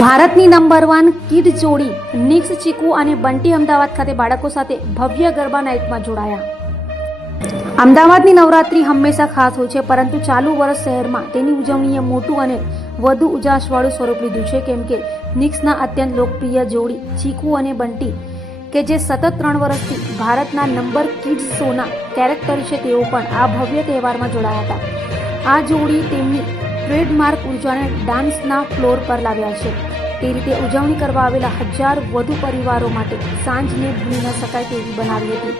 ભારતની number 1 kid જોડી nix ચીકુ અને બંટી અમદાવાદ ખાતે બાળકો સાથે ભવ્ય ગરબા નાઇટમાં જોડાયા। અમદાવાદની નવરાત્રી હંમેશા ખાસ હોય છે, પરંતુ ચાલુ વર્ષ શહેરમાં તેની ઉજવણીએ મોટું અને વધુ ઉજાસવાળું સ્વરૂપ લીધું છે, કેમ કે નિક્સના અત્યંત લોકપ્રિય જોડી ચીકુ અને બંટી કે જે સતત 3 વર્ષથી ભારતના નંબર કિડ્સ શોના કેરેક્ટર છે, તેઓ પણ આ ભવ્ય તહેવારમાં જોડાયા હતા। આ જોડી તેમની ટ્રેડમાર્ક ઉર્જાને ડાન્સના ફ્લોર પર લાવ્યા છે। તે રીતે ઉજવણી કરવા આવેલા 1000 વધુ પરિવારો માટે સાંજને ભૂલી ન શકાય તેવી બનાવી હતી।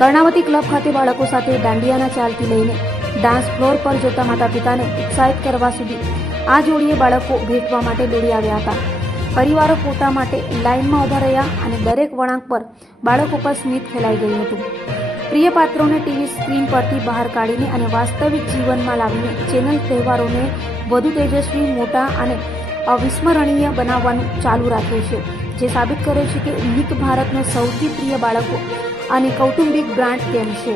કર્ણાવતી ક્લબ ખાતે બાળકો સાથે દાંડિયાના ચાલથી લઈને ડાન્સ ફ્લોર પર જતા માતા પિતાને ઉત્સાહિત કરવા સુધી આ જોડીએ બાળકો ભેટવા માટે દોડી આવ્યા હતા। પરિવારો ફોટા માટે લાઇનમાં ઊભા રહ્યા અને દરેક વળાંક પર બાળકો પર સ્મિત ફેલાઈ ગયું હતું। પ્રિય પાત્રોને ટીવી સ્ક્રીન પરથી બહાર કાઢીને અને વાસ્તવિક જીવનમાં લાવીને ચેનલ તહેવારોને વધુ તેજસ્વી, મોટા અને અવિસ્મરણીય બનાવવાનું ચાલુ રાખ્યું છે, જે સાબિત કરે છે કે નિક ભારતનો સૌથી પ્રિય બાળકો અને કૌટુંબિક બ્રાન્ડ કેમ છે।